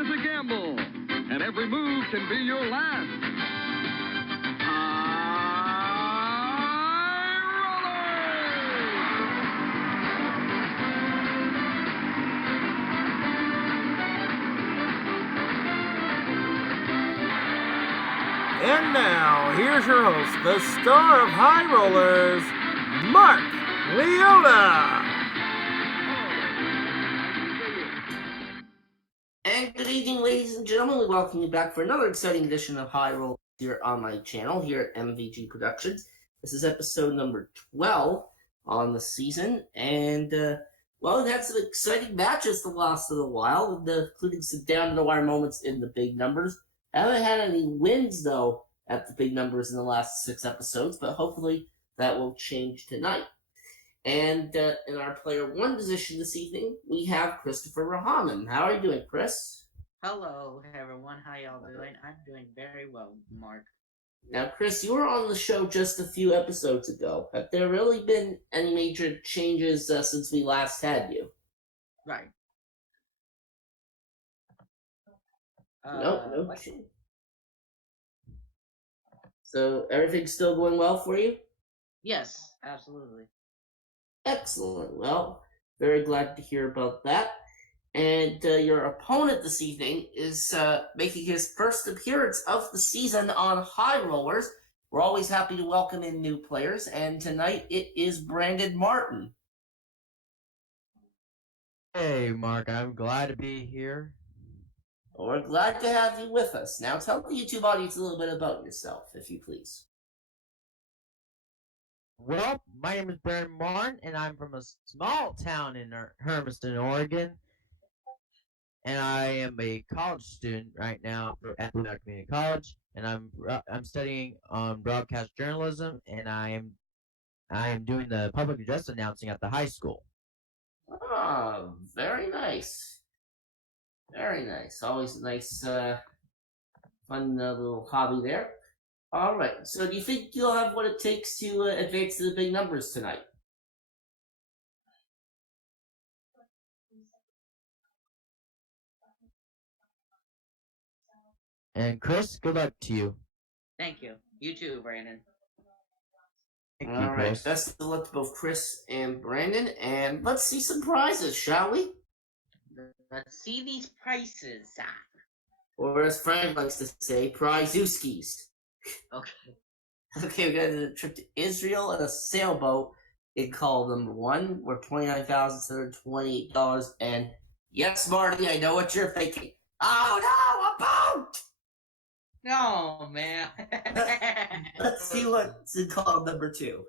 is a gamble, and every move can be your last. And now, here's your host, the star of High Rollers, Mark Leota. And good evening, ladies and gentlemen. We welcome you back for another exciting edition of High Rollers here on my channel, here at MVG Productions. This is episode number 12 on the season, and, well, we've had some exciting matches the last little while, including some down-to-the-wire moments in the big numbers. I haven't had any wins, though, at the big numbers in the last 6 episodes, but hopefully that will change tonight. And in our player 1 position this evening, we have Christopher Rahaman. How are you doing, Chris? Hello, everyone. How y'all doing? I'm doing very well, Mark. Now, Chris, you were on the show just a few episodes ago. Have there really been any major changes since we last had you? Right. No change. So everything's still going well for you? Yes, absolutely. Excellent. Well, very glad to hear about that. And your opponent this evening is making his first appearance of the season on High Rollers. We're always happy to welcome in new players, and tonight it is Brandon Martin. Hey, Mark, I'm glad to be here. Well, we're glad to have you with us. Now tell the YouTube audience a little bit about yourself, if you please. Well, my name is Brandon Martin, and I'm from a small town in Hermiston, Oregon. And I am a college student right now at Blue Mountain Community College, and I'm studying broadcast journalism, and I am doing the public address announcing at the high school. Ah, very nice. Very nice. Always a nice, fun little hobby there. All right. So do you think you'll have what it takes to advance to the big numbers tonight? And Chris, good luck to you. Thank you. You too, Brandon. Thank you, All right. Chris. Best of luck to both Chris and Brandon. And let's see some prizes, shall we? Let's see these prices. Or as Frank likes to say, prizewskis. Okay. Okay, we got a trip to Israel and a sailboat in call number 1. We're $29,728. And yes, Marty, I know what you're thinking. Oh no, a boat! No, man. Let's see what's in call number 2.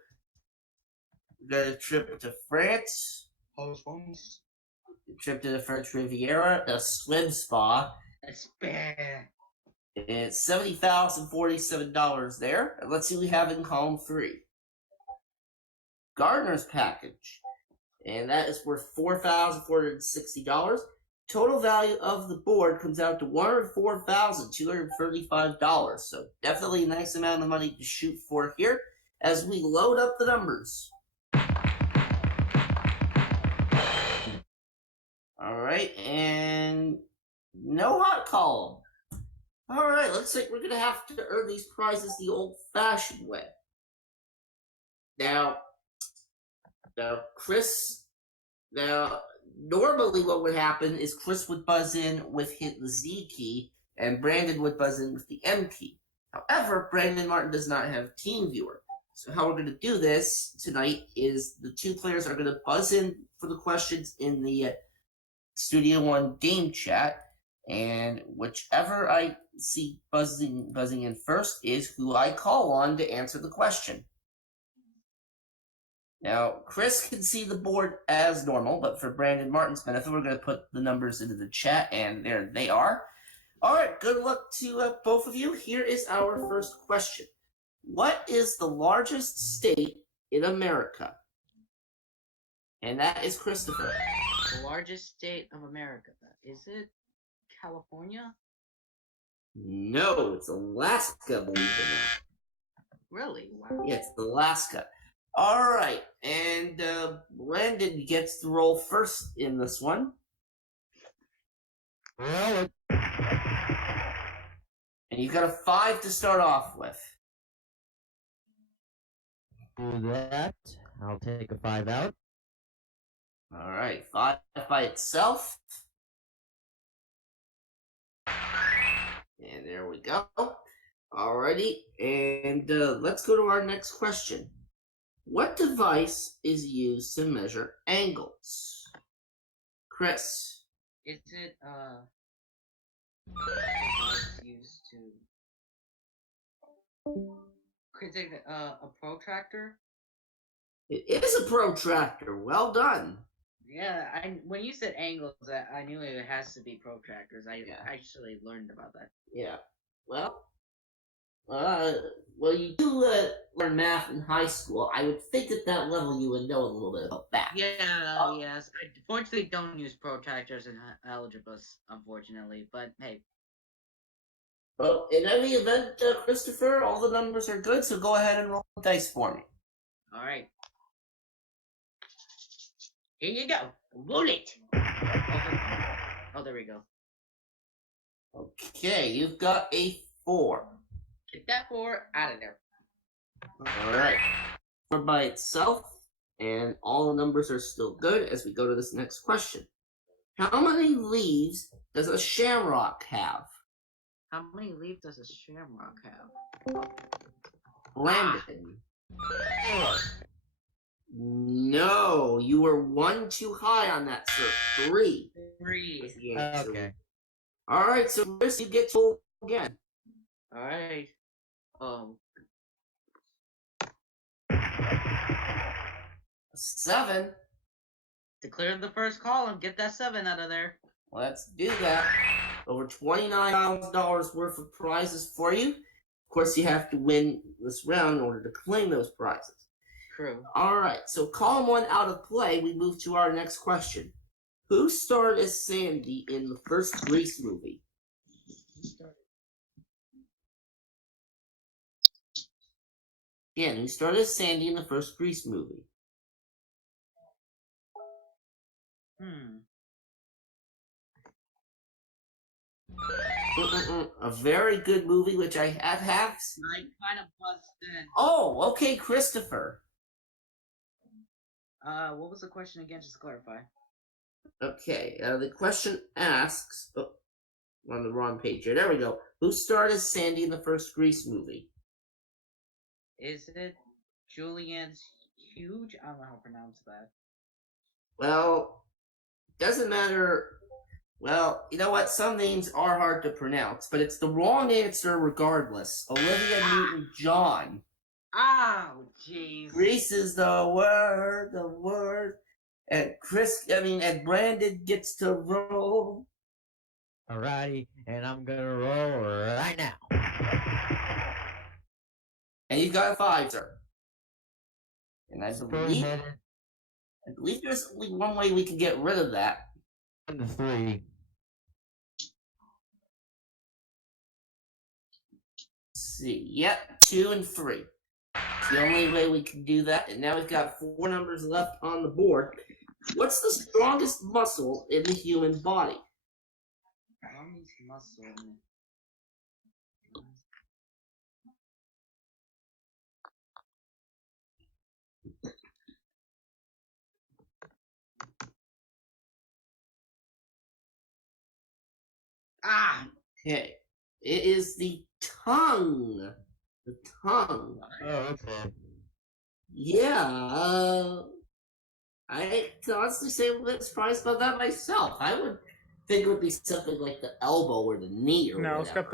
We got a trip to France. Oh, A trip to the French Riviera, a swim spa. That's bad. It's $70,047 there. And let's see what we have in column 3. Gardner's package. And that is worth $4,460. Total value of the board comes out to $104,235. So definitely a nice amount of money to shoot for here as we load up the numbers. All right, and no hot column. All right, looks like we're going to have to earn these prizes the old-fashioned way. Now, Chris, normally what would happen is Chris would buzz in with the Z key, and Brandon would buzz in with the M key. However, Brandon Martin does not have TeamViewer. So how we're going to do this tonight is the 2 players are going to buzz in for the questions in the Studio One game chat, and whichever I see buzzing in first is who I call on to answer the question. Now, Chris can see the board as normal, but for Brandon Martin's benefit, we're going to put the numbers into the chat, and there they are. All right, good luck to both of you. Here is our first question. What is the largest state in America? And that is Christopher. The largest state of America. Is it California? No, it's Alaska, believe it or not. Really? Wow. Yeah, it's Alaska. All right, and Brandon gets to roll first in this one. Well, And you've got a 5 to start off with. Do that. I'll take a 5 out. All right, 5 by itself. And there we go. Alrighty, and let's go to our next question. What device is used to measure angles? Chris. Is it used to? Is it a protractor? It is a protractor. Well done. Yeah, when you said angles, I knew it has to be protractors. I actually learned about that. Yeah. Well, you do learn math in high school. I would think at that level you would know a little bit about that. Yeah, yes. I fortunately don't use protractors in algebra, unfortunately. But hey. Well, in any event, Christopher, all the numbers are good, so go ahead and roll the dice for me. All right. Here you go. Roll it. Oh, there we go. Okay, you've got a 4. Get that 4 out of there. All right. 4 by itself, and all the numbers are still good as we go to this next question. How many leaves does a shamrock have? How many leaves does a shamrock have? Brandon. 4. No, you were 1 too high on that, sir. 3. 3. Okay. All right, so Chris, you get to roll again. All right. 7. To clear the first column, get that 7 out of there. Let's do that. Over $29,000 worth of prizes for you. Of course, you have to win this round in order to claim those prizes. True. All right, so column 1 out of play, we move to our next question. Who starred as Sandy in the first Grease movie? Again, who starred as Sandy in the first Grease movie? A very good movie, which I have seen. I kind of buzzed in. Oh, okay, Christopher. What was the question again, just to clarify? Okay, the question asks... Oh, we're on the wrong page here. There we go. Who starred as Sandy in the first Grease movie? Is it Julian's Huge? I don't know how to pronounce that. Well, doesn't matter. Well, you know what? Some names are hard to pronounce, but it's the wrong answer regardless. Olivia Newton-John. Oh, jeez. Grease is the word. And and Brandon gets to roll. Alrighty, and I'm gonna roll right now. And you got a 5, sir. And I believe there's only one way we can get rid of that. And the 3. Let's see. Yep, 2 and 3. It's the only way we can do that. And now we've got 4 numbers left on the board. What's the strongest muscle in the human body? Strongest muscle in the... Okay. It is the tongue. The tongue. Oh, okay. Yeah. I can honestly say I'm a bit surprised about that myself. I would think it would be something like the elbow or the knee or whatever. It's got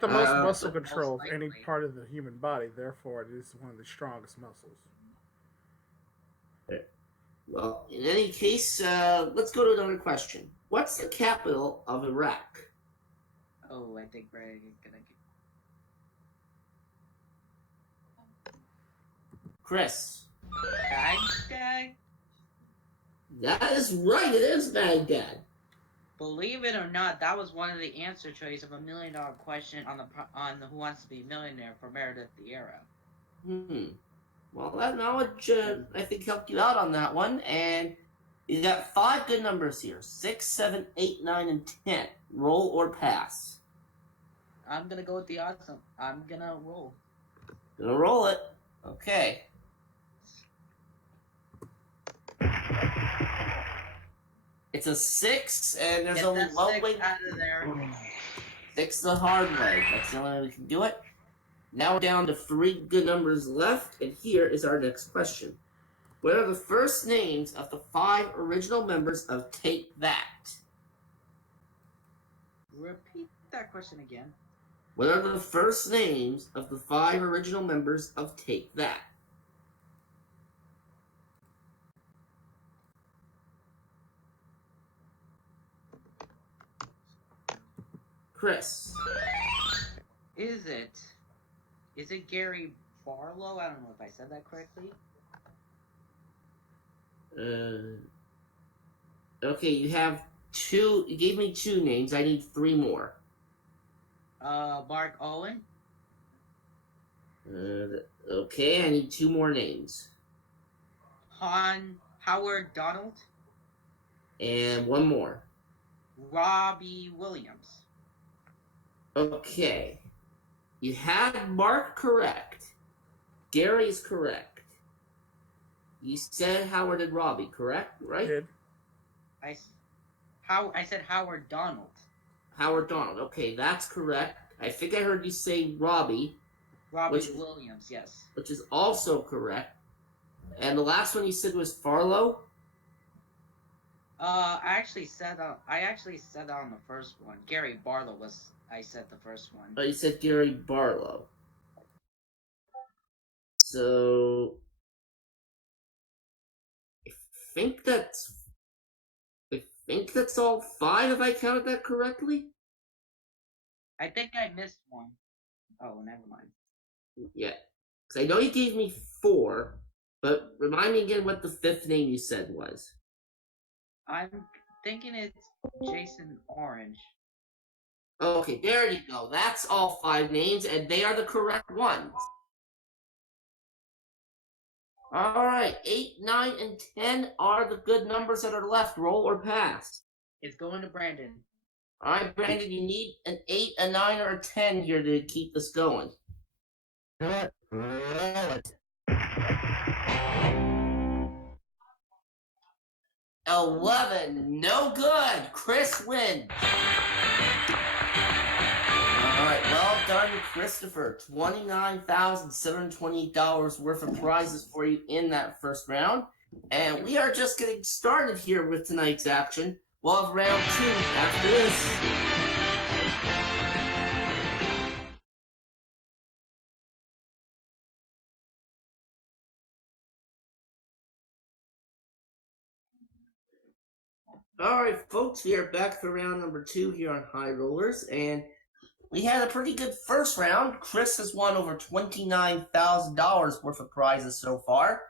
the most muscle but control of any part of the human body. Therefore, it is one of the strongest muscles. Well, in any case, let's go to another question. What's the capital of Iraq? Oh, I think Brad is gonna get... Chris. Baghdad? That is right, it is Baghdad. Believe it or not, that was one of the answer choice of $1 million question on the Who Wants to Be a Millionaire for Meredith Vieira. Well, that knowledge, I think, helped you out on that one, and you got 5 good numbers here. 6, 7, 8, 9, and 10. Roll or pass. I'm gonna go with the odds. I'm gonna roll. Gonna roll it. Okay. It's a 6, and there's Get only that one six way. out of there. 6 the hard way. That's the only way we can do it. Now we're down to 3 good numbers left, and here is our next question. What are the first names of the 5 original members of Take That? Repeat that question again. What are the first names of the 5 original members of Take That? Chris. Is it Gary Barlow? I don't know if I said that correctly. Okay, you have 2. You gave me 2 names. I need 3 more. Mark Owen. Okay, I need 2 more names. Howard Donald. And 1 more. Robbie Williams. Okay. You had Mark correct. Gary's correct. You said Howard and Robbie, correct? Right? Did. I said Howard Donald. Howard Donald. Okay, that's correct. I think I heard you say Robbie. Robbie Williams, yes. Which is also correct. And the last one you said was Farlow? I actually said that on the first one. Gary Barlow was. I said the first one. Oh, you said Gary Barlow. So I think that's all 5. Have I counted that correctly? I think I missed one. Oh, never mind. Yeah. Because I know you gave me 4, but remind me again what the 5th name you said was. I'm thinking it's Jason Orange. Okay, there you go. That's all 5 names, and they are the correct ones. Alright, 8, 9, and 10 are the good numbers that are left. Roll or pass. It's going to Brandon. Alright, Brandon, you need an 8, a 9, or a 10 here to keep this going. You know what? Roll it. 11. No good. Chris wins. Alright, well done, Christopher. $29,728 worth of prizes for you in that first round. And we are just getting started here with tonight's action. We'll have round 2 after this. Alright, folks, we are back for round number 2 here on High Rollers, and we had a pretty good first round. Chris has won over $29,000 worth of prizes so far,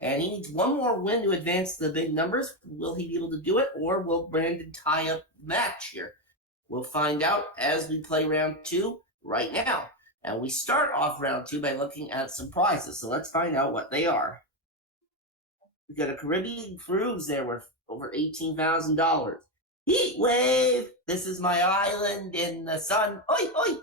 and he needs 1 more win to advance to the big numbers. Will he be able to do it, or will Brandon tie up the match here? We'll find out as we play round 2 right now. And we start off round 2 by looking at some prizes, so let's find out what they are. We got a Caribbean cruise there worth over $18,000. Heat wave! This is my island in the sun. Oi, oi!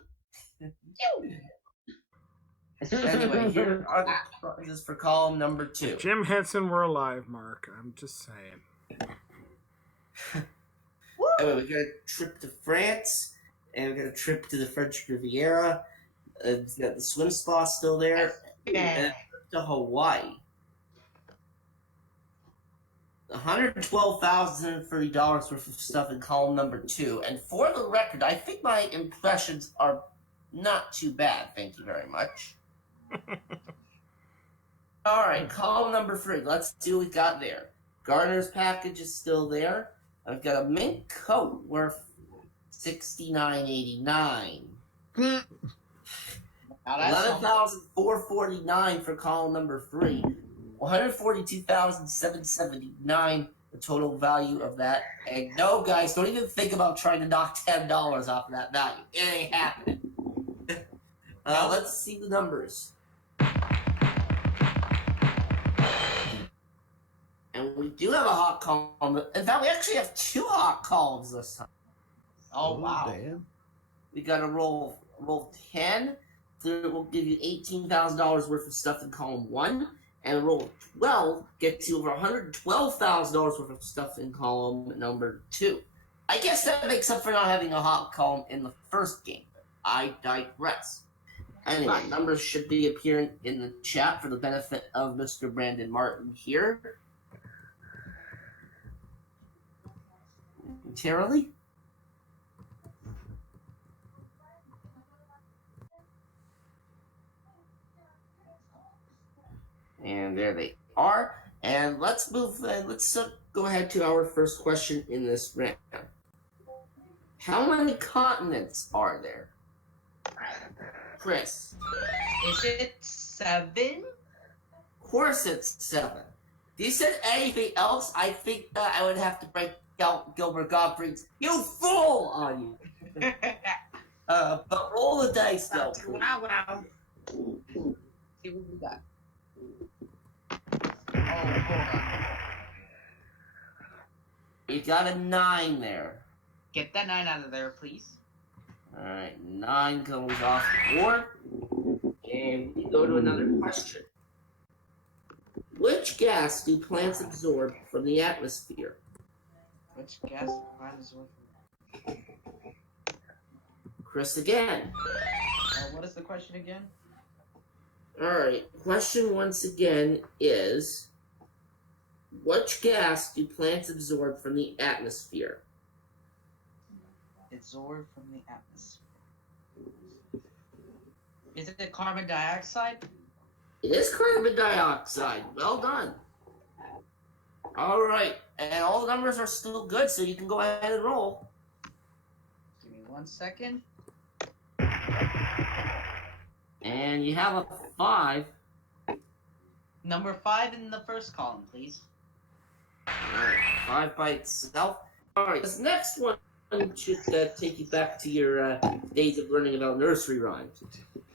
Anyway, here are the prizes for column number 2. If Jim Henson were alive, Mark. I'm just saying. Anyway, we got a trip to France, and we got a trip to the French Riviera. It's got the swim spa still there, and a trip to Hawaii. $112,030 worth of stuff in column number 2. And for the record, I think my impressions are not too bad. Thank you very much. All right, column number 3. Let's see what we got there. Garner's package is still there. I've got a mink coat worth $69.89. $11,449 for column number 3. $142,779 the total value of that. And no, guys, don't even think about trying to knock $10 off of that value. It ain't happening. Let's see the numbers. And we do have a hot column. In fact, we actually have 2 hot columns this time. Oh, wow. Damn. We got to roll roll 10, so it will give you $18,000 worth of stuff in column 1, and roll 12 gets you over $112,000 worth of stuff in column number 2. I guess that makes up for not having a hot column in the first game. I digress. Anyway, numbers should be appearing in the chat for the benefit of Mr. Brandon Martin here. Momentarily. And there they are. And let's move. Let's go ahead to our first question in this round. How many continents are there? Chris. Is it 7? Of course it's 7. If you said anything else, I think that I would have to break out Gilbert Gottfried's "You fool" on you. But roll the dice, though. Wow. See what we got. Oh, hold on. You got a 9 there. Get that 9 out of there, please. Alright, 9 comes off the board. And we go to another question. Which gas do plants absorb from the atmosphere? Which gas plants absorb? Chris again. What is the question again? Alright, question once again is, which gas do plants absorb from the atmosphere? Absorb from the atmosphere. Is it carbon dioxide? It is carbon dioxide. Well done. Alright, and all the numbers are still good, so you can go ahead and roll. Give me 1 second. And you have a 5. Number 5 in the first column, please. Alright, 5 by itself. Alright, this next one should take you back to your days of learning about nursery rhymes.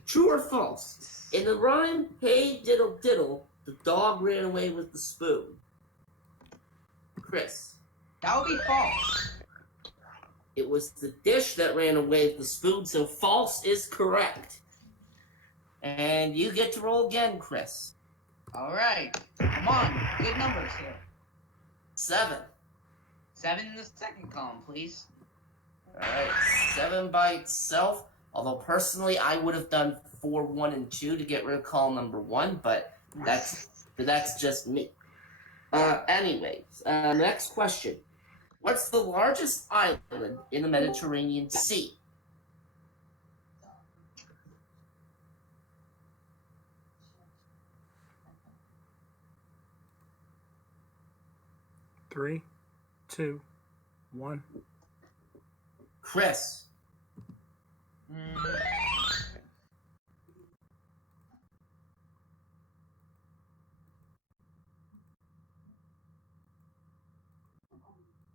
True or false? In the rhyme, "Hey diddle diddle," the dog ran away with the spoon. Chris. That would be false. It was the dish that ran away with the spoon, so false is correct. And you get to roll again, Chris. Alright. Come on. Good numbers here. 7. 7 in the second column, please. Alright, 7 by itself. Although personally, I would have done 4, 1, and 2 to get rid of column number 1, but that's just me. Anyways, next question. What's the largest island in the Mediterranean Sea? Three, 2, 1. Chris.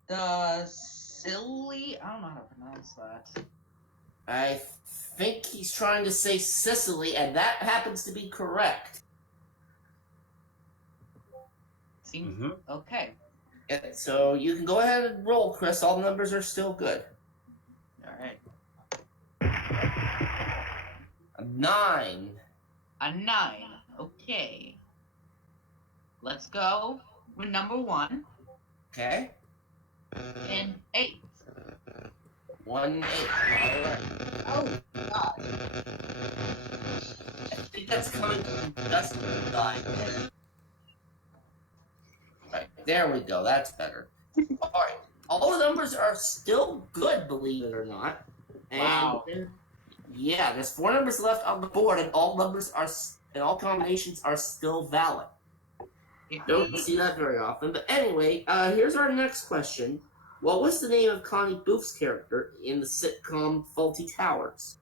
The Silly? I don't know how to pronounce that. I think he's trying to say Sicily, and that happens to be correct. Seems okay. Yeah, so you can go ahead and roll, Chris. All the numbers are still good. Alright. A 9. A 9. Okay. Let's go with number 1 Okay? and 8. 1, 8. Alright. Oh, God. I think that's coming from Dustin side. Right, there we go. That's better. Alright. All the numbers are still good, believe it or not. And Wow. Yeah, there's 4 numbers left on the board, and all numbers are, and all combinations are still valid. Don't see that very often. But anyway, here's our next question. What was the name of Connie Boof's character in the sitcom Faulty Towers?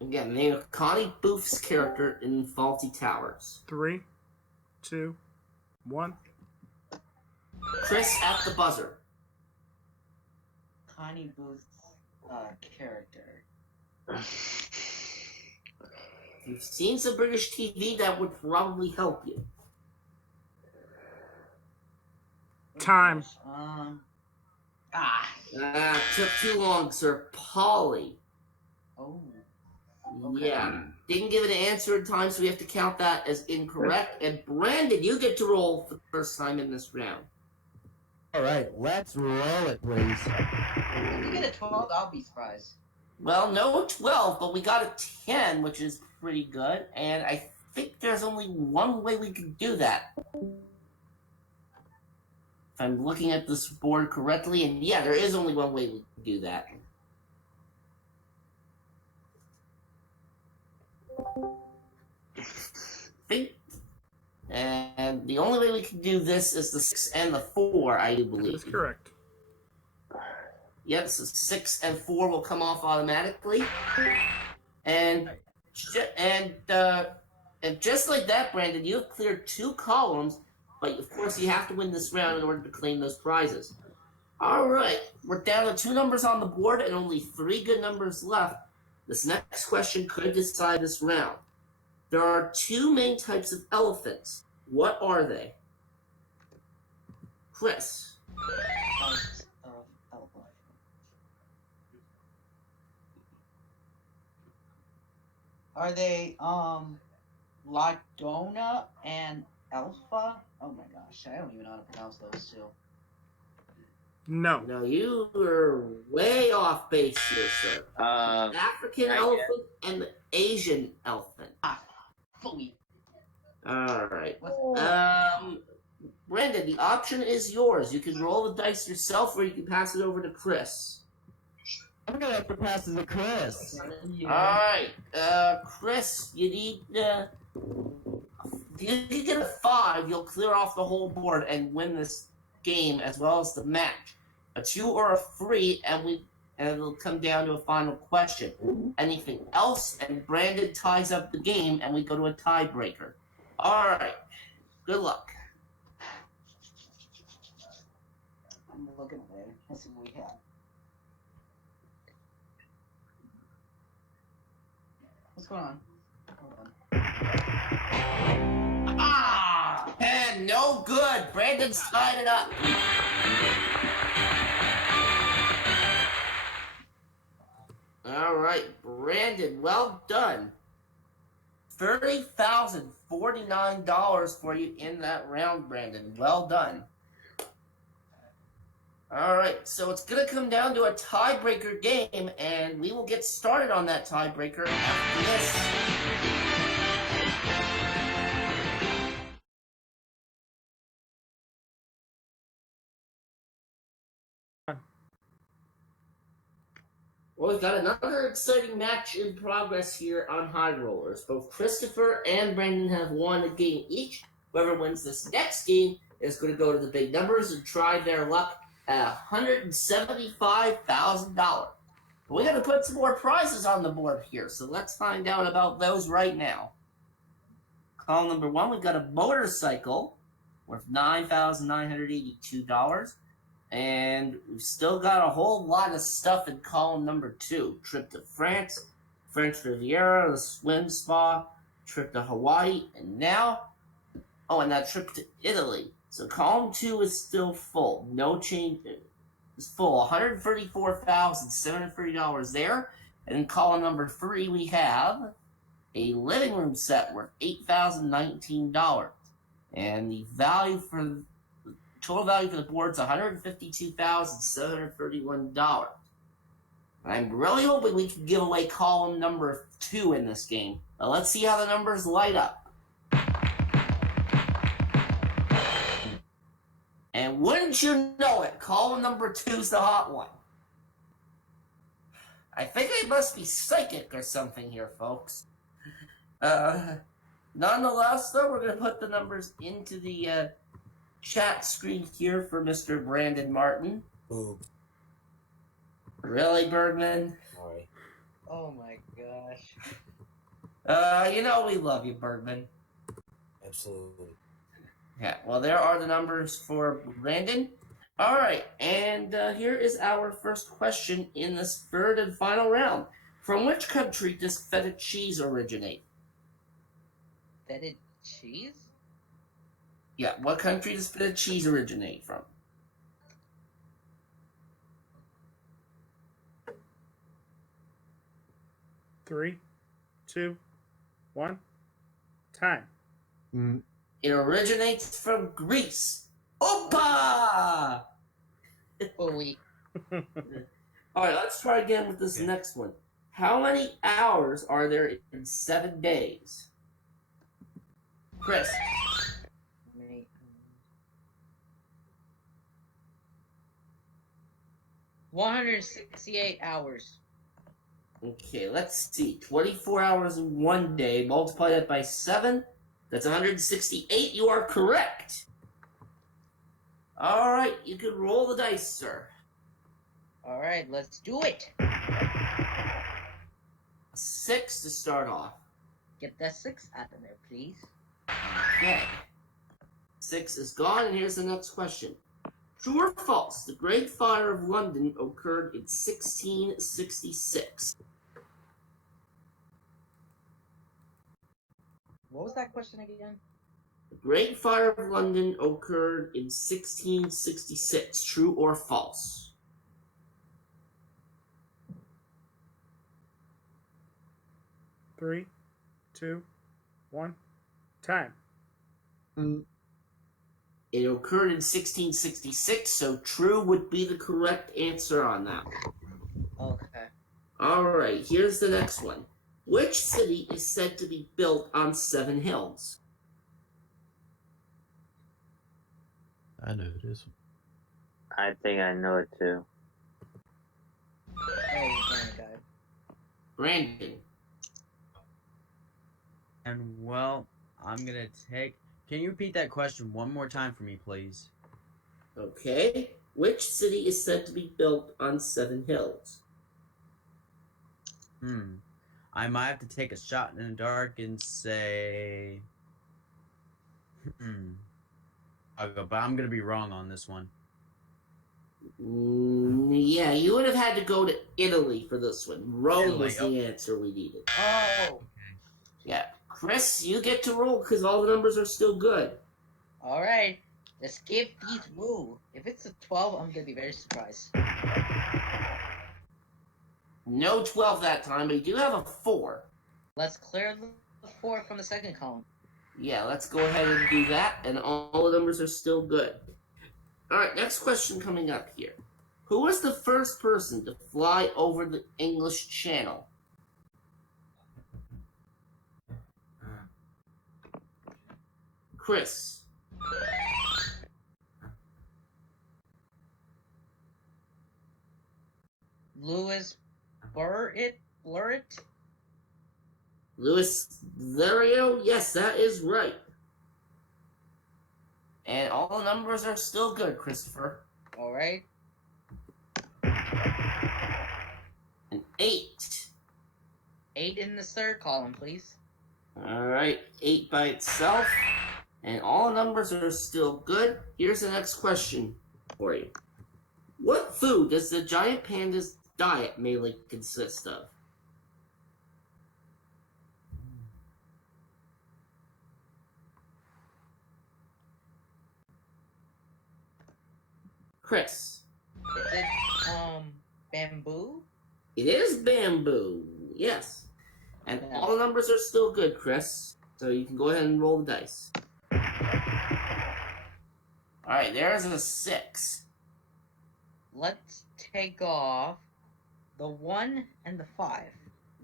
Again, the name of Connie Boof's character in Faulty Towers. 3, 2, 1. Chris at the buzzer. Connie Booth's character. If you've seen some British TV, that would probably help you. Time. Took too long, sir. Polly. Oh. Okay. Yeah. Didn't give an answer in time, so we have to count that as incorrect. And Brandon, you get to roll for the first time in this round. Alright, let's roll it, please. If you get a 12, I'll be surprised. Well, no 12, but we got a 10, which is pretty good. And I think there's only one way we can do that. If I'm looking at this board correctly, and yeah, there is only one way we can do that. And the only way we can do this is the 6 and the 4, I do believe. That is correct. Yep, so 6 and 4 will come off automatically. And just like that, Brandon, you have cleared 2 columns, but of course you have to win this round in order to claim those prizes. Alright, we're down to 2 numbers on the board and only 3 good numbers left. This next question could decide this round. There are 2 main types of elephants. What are they? Chris. Are they, Ladona and Alpha? Oh my gosh, I don't even know how to pronounce those 2. No. No, you are way off base here, sir. African elephant and the Asian elephant. Fully. Alright. Brandon, the option is yours. You can roll the dice yourself or you can pass it over to Chris. I'm gonna have to pass it to Chris. Alright, Chris, you need, if you get a 5, you'll clear off the whole board and win this game as well as the match. A 2 or a 3, and it'll come down to a final question. Anything else, and Brandon ties up the game, and we go to a tiebreaker. Alright, good luck. I'm looking away. Let's see what we have. What's going on? Hold on. Ah! And no good. Brandon's tied it up. Alright, Brandon, well done. $30,049 for you in that round, Brandon. Well done. Alright, so it's going to come down to a tiebreaker game, and we will get started on that tiebreaker after this. Well, we've got another exciting match in progress here on High Rollers. Both Christopher and Brandon have won a game each. Whoever wins this next game is going to go to the big numbers and try their luck at $175,000. We got to put some more prizes on the board here, so let's find out about those right now. Call number 1, we've got a motorcycle worth $9,982. And we've still got a whole lot of stuff in column number 2. Trip to France, French Riviera, the swim spa, trip to Hawaii, and now, and that trip to Italy. So column 2 is still full. No change. It's full. $134,730 there. And in column number 3, we have a living room set worth $8,019. And the total value for the board is $152,731. I'm really hoping we can give away column number 2 in this game. Now let's see how the numbers light up. And wouldn't you know it, column number 2's the hot one. I think I must be psychic or something here, folks. Nonetheless, though, we're going to put the numbers into the chat screen here for Mr. Brandon Martin. Ooh. Really, Bergman? Sorry. Oh my gosh. We love you, Bergman. Absolutely. Yeah, well, there are the numbers for Brandon. All right, and here is our first question in this third and final round. From which country does feta cheese originate? Fetid cheese? Yeah, what country does feta cheese originate from? Three, two, one, time. It originates from Greece. Opa! Oh, we. Alright, let's try again with this next one. How many hours are there in 7 days? Chris. 168 hours. Okay, let's see. 24 hours in 1 day. Multiply that by 7. That's 168. You are correct. Alright, you can roll the dice, sir. Alright, let's do it. 6 to start off. Get that 6 out of there, please. Okay. 6 is gone, and here's the next question. True or false? The Great Fire of London occurred in 1666. What was that question again? The Great Fire of London occurred in 1666. True or false? Three, two, one, time. It occurred in 1666, so true would be the correct answer on that. Okay. Alright, here's the next one. Which city is said to be built on 7 hills? I know this one. I think I know it too. Oh, guy. Brandon. And well, I'm gonna take. Can you repeat that question one more time for me, please? Okay. Which city is said to be built on 7 hills? I might have to take a shot in the dark and say. I'll go, but I'm gonna be wrong on this one. Yeah, you would have had to go to Italy for this one. Rome Italy, was the answer we needed. Oh! Yeah. Chris, you get to roll because all the numbers are still good. Alright. Let's give these woo. If it's a 12, I'm gonna be very surprised. No 12 that time, but you do have a 4. Let's clear the 4 from the second column. Yeah, let's go ahead and do that, and all the numbers are still good. Alright, next question coming up here. Who was the first person to fly over the English Channel? Chris. Louis Blurrit? Louis Lerio? Yes, that is right. And all the numbers are still good, Christopher. Alright. An 8. 8 in the third column, please. Alright, 8 by itself. And all numbers are still good. Here's the next question for you. What food does the giant panda's diet mainly consist of? Chris. Is it, bamboo? It is bamboo, yes. And all the numbers are still good, Chris. So you can go ahead and roll the dice. Alright, there's a 6. Let's take off the 1 and the 5.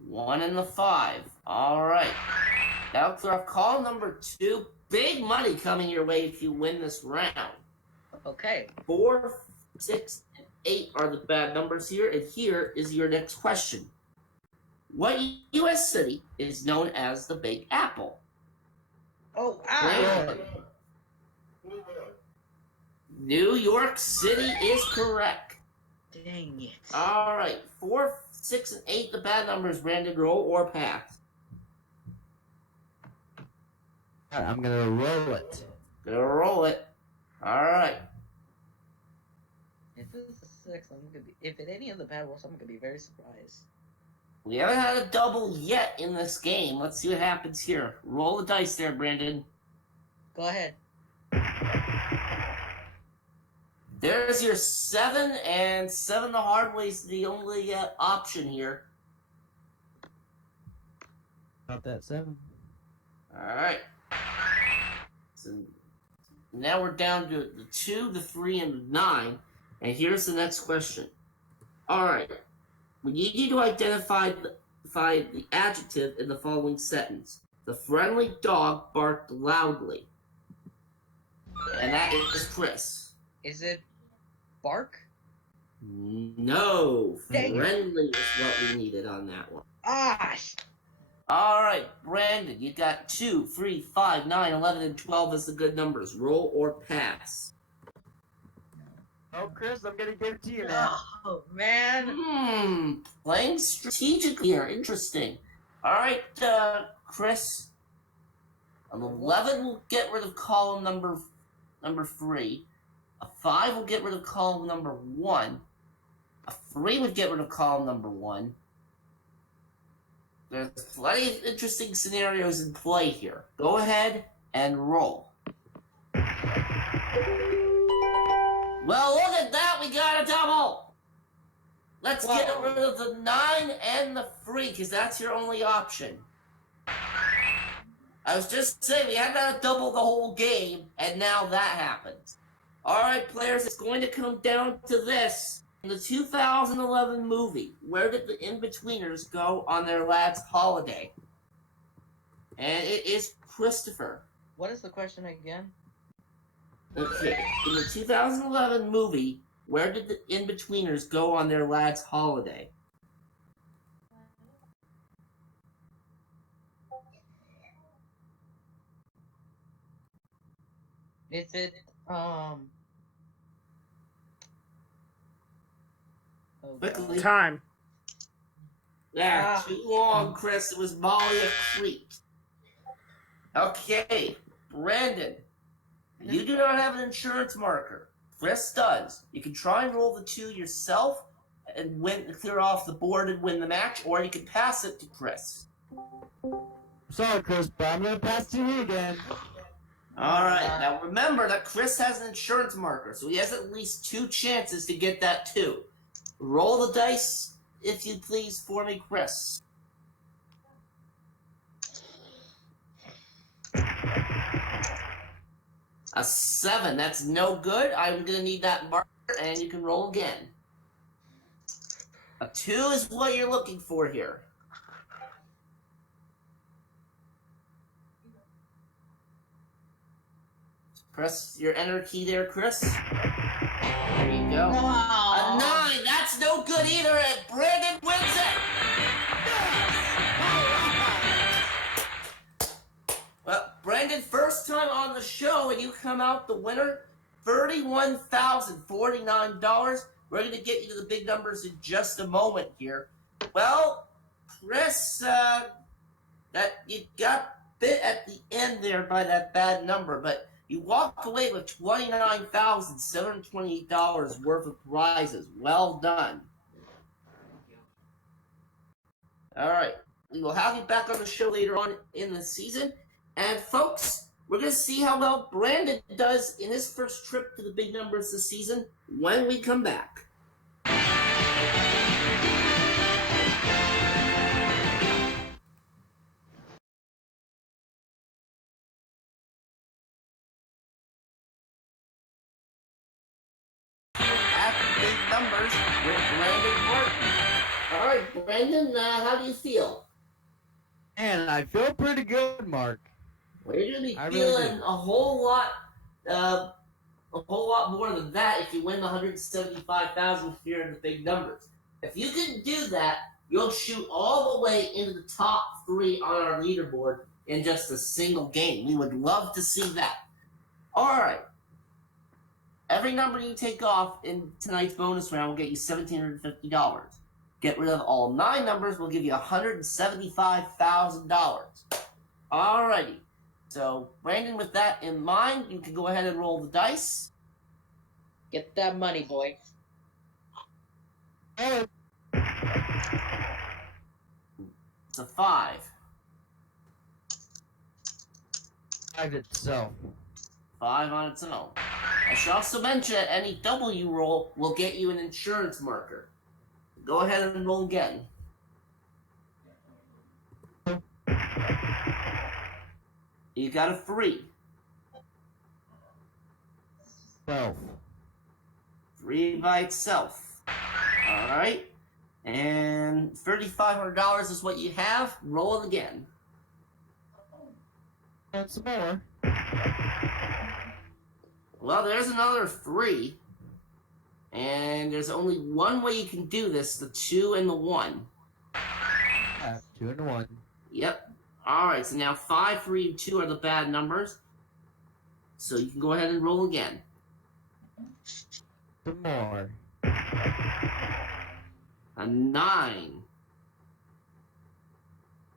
1 and the 5. Alright. That'll clear off call number 2. Big money coming your way if you win this round. Okay. 4, 6, and 8 are the bad numbers here, and here is your next question. What U.S. city is known as the Big Apple? Oh, Brandon. New York City is correct. Dang it. Alright, 4, 6, and 8, the bad numbers, Brandon. Roll or pass? I'm gonna roll it. Gonna roll it. Alright. If it's a 6, I'm gonna be. If it any of the bad rolls, I'm gonna be very surprised. We haven't had a double yet in this game. Let's see what happens here. Roll the dice there, Brandon. Go ahead. There's your 7, and 7 the hard way is the only option here. About that 7. Alright. So now we're down to the 2, the 3, and the 9. And here's the next question. Alright. We need you to identify the adjective in the following sentence. The friendly dog barked loudly. And that is Chris. Is it bark? No. Dang it. Friendly is what we needed on that one. Ah! Alright, Brandon, you got 2, 3, 5, 9, 11, and 12 as the good numbers. Roll or pass. Oh, Chris, I'm gonna give it to you now. Oh, man. Playing strategically here. Interesting. Alright, Chris. An 11 will get rid of column number 3. A 5 will get rid of column number 1. A 3 would get rid of column number 1. There's plenty of interesting scenarios in play here. Go ahead and roll. Well, look at that, we got a double! Let's get rid of the 9 and the 3, because that's your only option. I was just saying, we had to double the whole game, and now that happens. Alright, players, it's going to come down to this. In the 2011 movie, where did the in-betweeners go on their lad's holiday? And it is Christopher. What is the question again? Okay, in the 2011 movie, where did the in-betweeners go on their lad's holiday? Is it, Quickly. Time. Yeah, too long, Chris. It was Molly of Crete. Okay, Brandon. You do not have an insurance marker. Chris does. You can try and roll the 2 yourself and clear off the board and win the match, or you can pass it to Chris. Sorry, Chris, but I'm gonna pass to you again. Alright, now remember that Chris has an insurance marker, so he has at least 2 chances to get that 2. Roll the dice, if you please, for me, Chris. A 7, that's no good. I'm gonna need that marker, and you can roll again. A 2 is what you're looking for here. Press your enter key there, Chris. There you go. A 9, that's no good either, and Brandon wins it! Well, Brandon, first time on the show, and you come out the winner, $31,049. We're going to get you to the big numbers in just a moment here. Well, Chris, that you got bit at the end there by that bad number, but you walk away with $29,728 worth of prizes. Well done. All right. We will have you back on the show later on in the season. And folks, we're going to see how well Brandon does in his first trip to the big numbers this season when we come back. At the big numbers with Brandon Martin. All right, Brandon, how do you feel? And I feel pretty good, Mark. Well, you're gonna be I feeling really do. a whole lot more than that if you win the 175,000 here in the big numbers. If you can do that, you'll shoot all the way into the top 3 on our leaderboard in just a single game. We would love to see that. All right. Every number you take off in tonight's bonus round will get you $1,750. Get rid of all 9 numbers, we'll give you $175,000. Alrighty. So, Brandon, with that in mind, you can go ahead and roll the dice. Get that money, boy. It's a 5. 5 itself. 5 on its own. I should also mention that any W roll will get you an insurance marker. Go ahead and roll again. You got a 3. 12. 3 by itself. Alright. And $3,500 is what you have. Roll it again. And some more. Well, there's another 3. And there's only one way you can do this, the 2 and the 1. 2 and 1. Yep. Alright, so now 5, 3, and 2 are the bad numbers. So you can go ahead and roll again. Some more. A 9.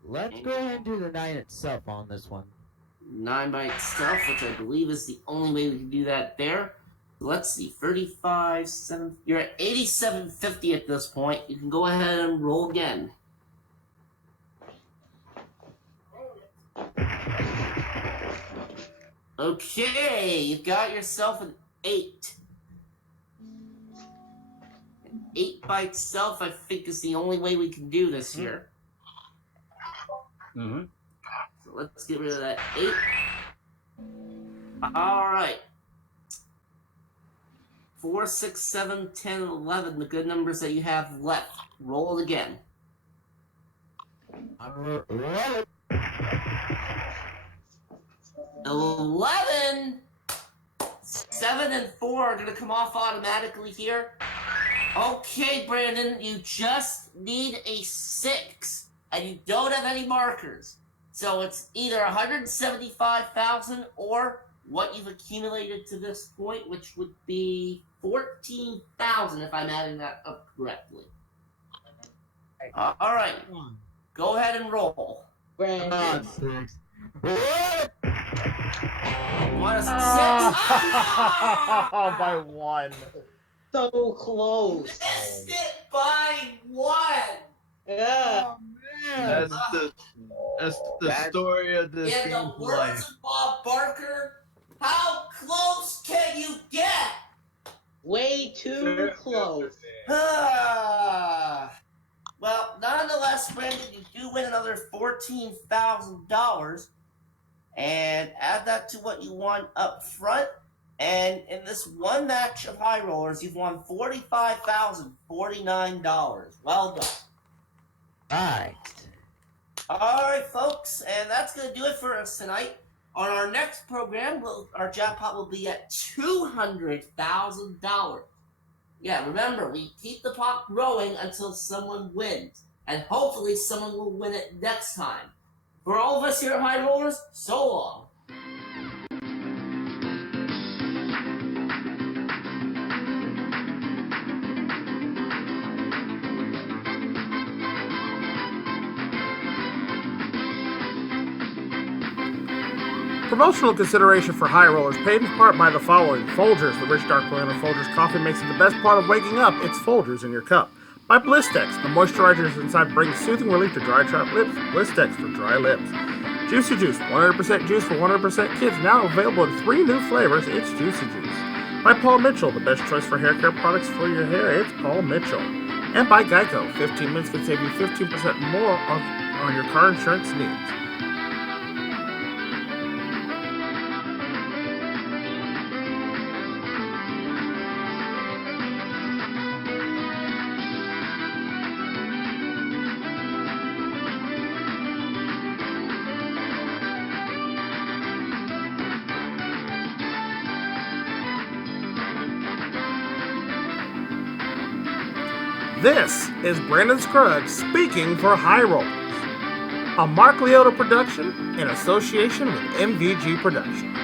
Let's go ahead and do the 9 itself on this one. 9 by itself, which I believe is the only way we can do that there. Let's see, 35, 7. You're at 87.50 at this point. You can go ahead and roll again. Okay, you've got yourself an 8. An 8 by itself, I think, is the only way we can do this here. Mm-hmm. So let's get rid of that 8. Alright. 4, 6, 7, 10, 11, the good numbers that you have left. Roll it again. I'm rolling. 11! 7 and 4 are going to come off automatically here. Okay, Brandon, you just need a 6, and you don't have any markers. So it's either 175,000 or what you've accumulated to this point, which would be 14,000 if I'm adding that up correctly. All right, go ahead and roll. Brandon. 6. Want a 6? By 1. So close. Missed it by 1. Yeah. That's the story of this In the game's words life. of Bob Barker, how close can you get? Way too close. Well, nonetheless, Brandon, you do win another $14,000, and add that to what you won up front. And in this one match of High Rollers, you've won $45,049. Well done. Right. All right, folks, and that's going to do it for us tonight. On our next program, our jackpot will be at $200,000. Yeah, remember, we keep the pot growing until someone wins, and hopefully someone will win it next time. For all of us here at High Rollers, so long. Promotional consideration for High Rollers paid in part by the following: Folgers, the rich dark blend of Folgers coffee makes it the best part of waking up. It's Folgers in your cup. By Blistex, the moisturizers inside bring soothing relief to dry, chapped lips. Blistex for dry lips. Juicy Juice, 100% juice for 100% kids, now available in 3 new flavors. It's Juicy Juice. By Paul Mitchell, the best choice for hair care products for your hair. It's Paul Mitchell. And by Geico, 15 minutes can save you 15% more on your car insurance needs. This is Brandon Scruggs speaking for High Rollers, a Mark Liotta production in association with MVG Productions.